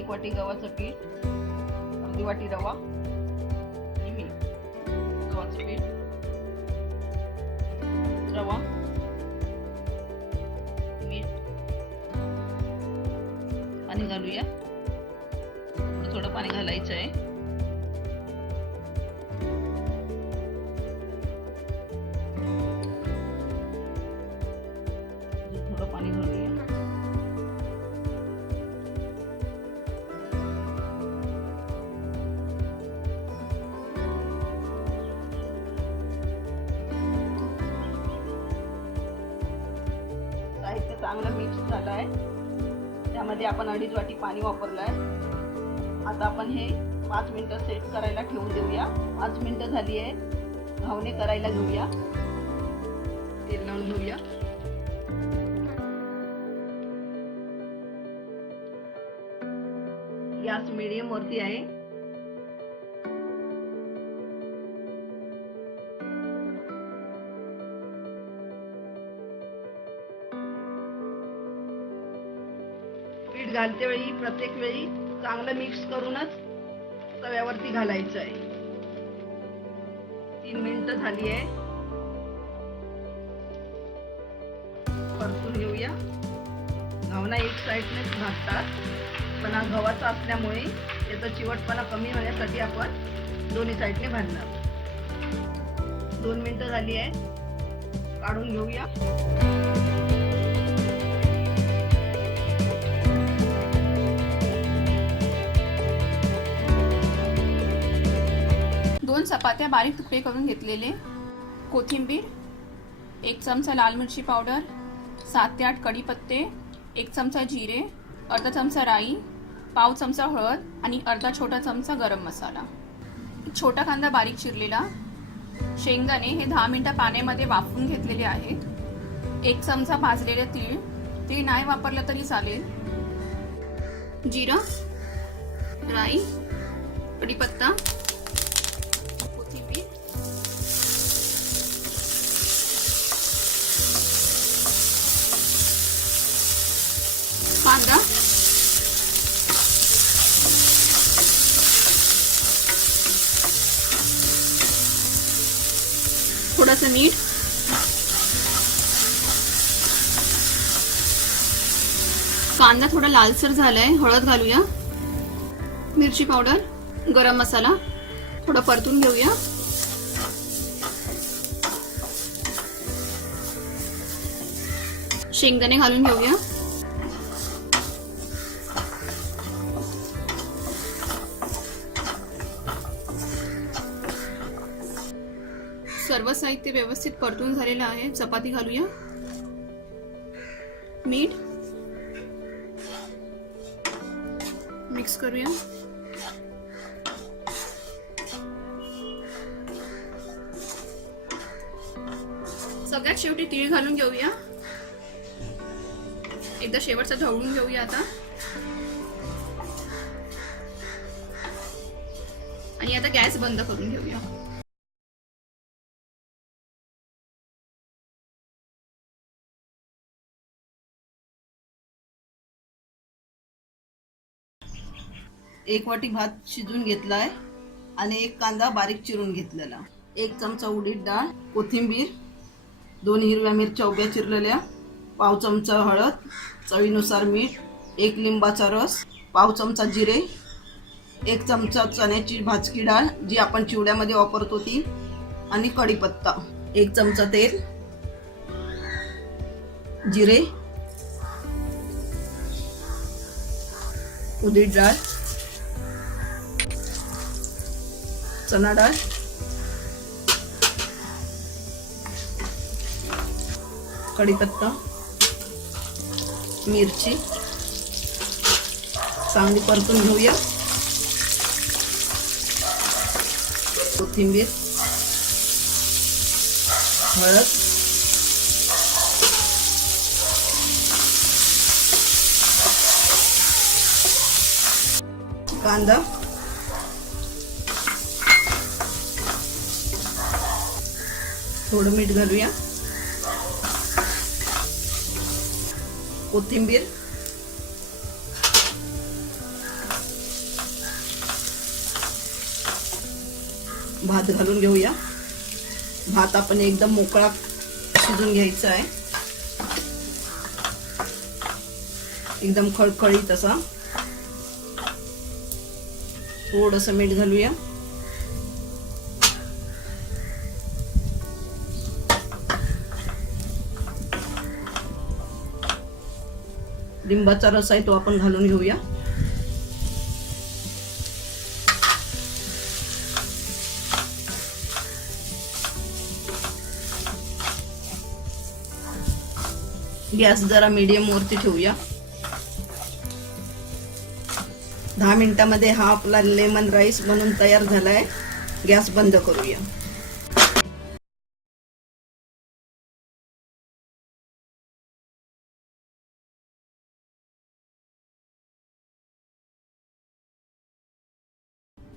1 वाटी गव्हाचं पीठ, अर्धी वाटी रवा आणि मीठ. गव्हाचं पीठ, रवा, मीठ, पाणी घालूया. थोडं पाणी घालायचं आहे. थोडं पाणी घालूया. साहित्य चांगलं मिक्स झालं आहे. त्यामध्ये आपण 2.5 वाटी पाणी वापरलं आहे. आता आपण हे 5 मिनिटं सेट करायला ठेवून देऊया. 5 मिनिटं झाली आहे. घावणे करायला घेऊया. तेल लावून घेऊया. गॅस मीडियम वरती आहे. पीठ घालते वेळी प्रत्येक वेळी चांगलं मिक्स करूनच तव्यावरती घालायचं आहे. 3 मिनिटं झाली आहे. परतून घेऊया. घावना एक साईडने भाजतात, पण हा गव्हाचा असल्यामुळे याचा चिवटपणा कमी होण्यासाठी आपण दोन्ही साईडने भाजणार. 2 मिनिटं झाली आहे. काढून घेऊया. दोन चपात्या बारीक तुकडे करून घेतलेले, कोथिंबीर, 1 चमचा लाल मिरची पावडर, 7 ते 8 कढीपत्ते, 1 चमचा जिरे, अर्धा चमचा राई, पाव चमचा हळद आणि अर्धा छोटा चमचा गरम मसाला. छोटा कांदा बारीक चिरलेला, शेंगदाणे हे 10 मिनिटं पाण्यामध्ये वाफवून घेतलेले आहेत, 1 चमचा भाजलेले तीळ, तीळ नाही वापरलं तरी चालेल, जिरं, राई, कढीपत्ता, कोथिंबीर, कांदा, थोडंसं मीठ, कांदा थोडा लालसर झालाय, हळद घालूया, मिरची पावडर, गरम मसाला थोडं परतून घेऊया. शेंगदाणे घालून घेऊया. सर्व साहित्य व्यवस्थित परतून झालेलं आहे. चपाती घालूया. मीठ मिक्स करूया. सगळ्यात शेवटी तीळ घालून घेऊया. एकदा शेवटचा ढवळून घेऊया आता. आणि आता गॅस बंद करून घेऊया. एक वाटी भात शिजून घेतलाय आणि 1 कांदा बारीक चिरून घेतलेला, 1 चमचा उडीद डाळ, कोथिंबीर, 2 हिरव्या मिरच्या उभ्या चिरलेल्या, पाव चमचा हळद, चवीनुसार मीठ, 1 लिंबाचा रस, पाव चमचा जिरे, 1 चमचा चण्याची भाजकी डाळ जी आपण चिवड्यामध्ये वापरतो ती, आणि कढीपत्ता, 1 चमचा तेल, जिरे, उडीद डाळ, चना डाळ, कढीपत्ता, मिरची चांगली परतून घेऊया. कोथिंबीर, हळद, कांदा, थोडं मीठ घालूया. कोथिंबीर, भात घालून घेऊया. भात आपण एकदम मोकळा शिजून घ्यायचा आहे, एकदम खळखळीत असा. थोडंसं मीठ घालूया. लिंबाचा रस आहे तो आपण घालून घेऊया. गॅस जरा मीडियम वरती ठेवूया. 10 मिनिटांमध्ये हा आपला लेमन राईस बनून तयार झालाय. गॅस बंद करूया.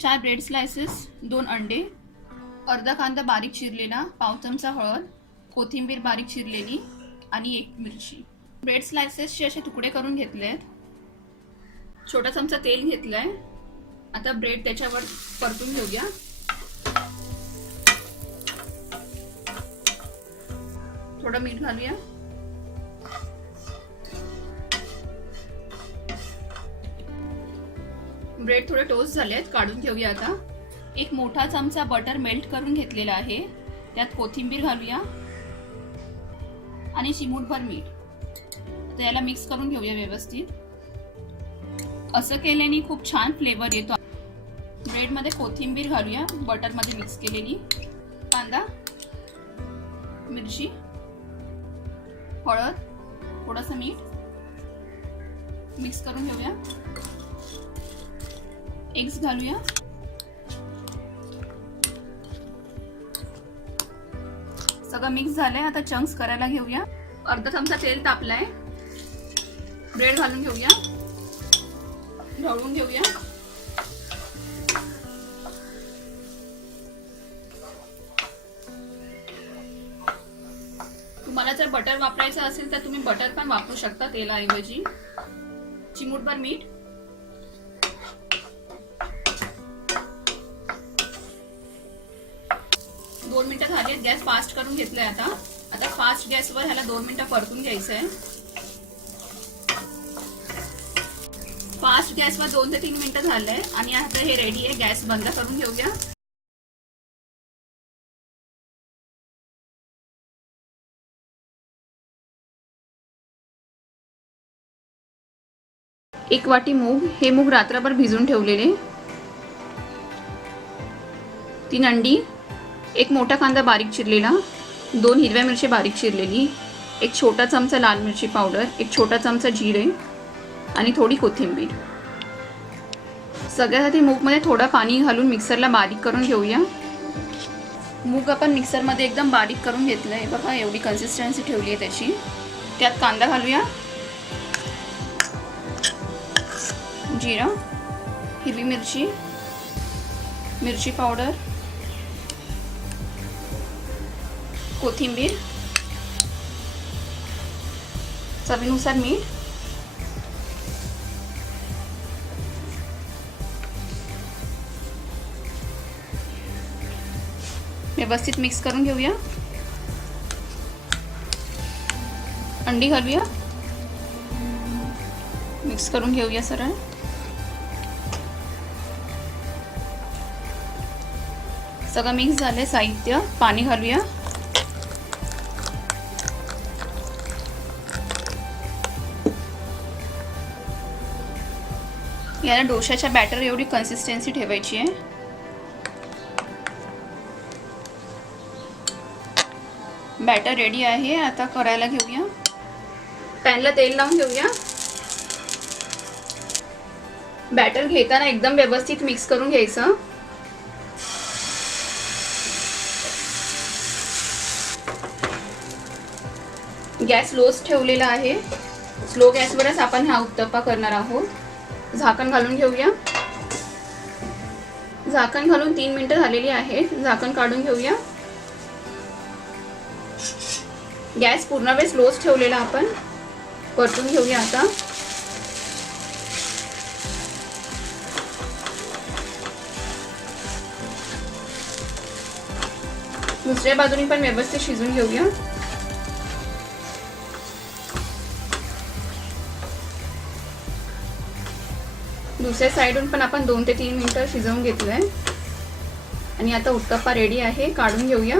चार ब्रेड स्लाइसेस, 2 अंडे, अर्धा कांदा बारीक चिरलेला, पाव चमचा हळद, कोथिंबीर बारीक चिरलेली आणि 1 मिरची. ब्रेड स्लाइसेसचे असे तुकडे करून घेतलेत. छोटा चमचा तेल घेतलंय. आता ब्रेड त्याच्यावर परतून घेऊया. थोडं मीठ घालूया. ब्रेड थोडे टोस्ट झालेत, काढून घेऊया. आता 1 मोठा चमचा बटर मेल्ट करून घेतलेला आहे, त्यात कोथिंबीर घालूया आणि चिमूटभर मीठ. आता याला मिक्स करून घेऊया व्यवस्थित. असं केल्याने खूप छान फ्लेवर येतो. ब्रेड मध्ये कोथिंबीर घालूया, बटर मध्ये मिक्स केलेली. कांदा, मिरची, हळद, थोडंसं मीठ मिक्स करून घेऊया. एग्स घालूया. सगळं मिक्स झालंय. आता चंक्स करायला घेऊया. अर्धा चमचा तेल तापलाय. ब्रेड घालून घेऊया, ढवळून घेऊया. तुम्हाला जर बटर वापरायचं असेल तर तुम्ही बटर पण वापरू शकता तेलाऐवजी. चिमूटभर मीठ. दोन मिनिटं झाली. गॅस फास्ट करून घेतलाय. आता फास्ट गॅसवर ह्याला 2 मिनिटं परतून घ्यायचंय. फास्ट गॅसवर 2 ते 3 मिनिटं झालंय आणि आता हे रेडी आहे. गॅस बंद करून घेऊया. एक वाटी मूग. हे मूग रात्रभर भिजून ठेवलेले. 3 अंडी, 1 मोठा कांदा बारीक चिरलेला, 2 हिरव्या मिरची बारीक चिरलेली, 1 छोटा चमचा लाल मिरची पावडर, 1 छोटा चमचा जिरे आणि थोडी कोथिंबीर. सगळ्यासाठी मूगमध्ये थोडं पाणी घालून मिक्सरला बारीक करून घेऊया. मूग आपण मिक्सरमध्ये एकदम बारीक करून घेतलंय. बघा एवढी कन्सिस्टन्सी ठेवली आहे त्याची. त्यात कांदा घालूया, जिरा, हिरवी मिरची, मिरची पावडर, कोथिंबीर, चवीनुसार मीठ, व्यवस्थित मिक्स करून घेऊया. अंडी घालूया, मिक्स करून घेऊया सरळ. सगळं मिक्स झालंय साहित्य. पाणी घालूया. याला डोशाच्या बॅटर एवढी कन्सिस्टन्सी ठेवायची आहे. बॅटर रेडी आहे. आता करायला घेऊया. पॅनला तेल लावून घेऊया. बॅटर घेताना एकदम व्यवस्थित मिक्स करून घ्यायचं. गॅस लोच ठेवलेला आहे. स्लो गॅसवरच आपण हा उत्तप्पा करणार आहोत. झाकण घालून घेऊया. झाकण घालून 3 मिनिटं झालेली आहेत. झाकण काढून घेऊया. गॅस पूर्ण वेळ स्लोच ठेवलेला आपण. परतून घेऊया आता. दुसऱ्या बाजूने पण व्यवस्थित शिजवून घेऊया. दुसऱ्या साईडून पण आपण 2 ते 3 मिनिटं शिजवून घेतलंय आणि आता उत्तप्पा रेडी आहे. काढून घेऊया.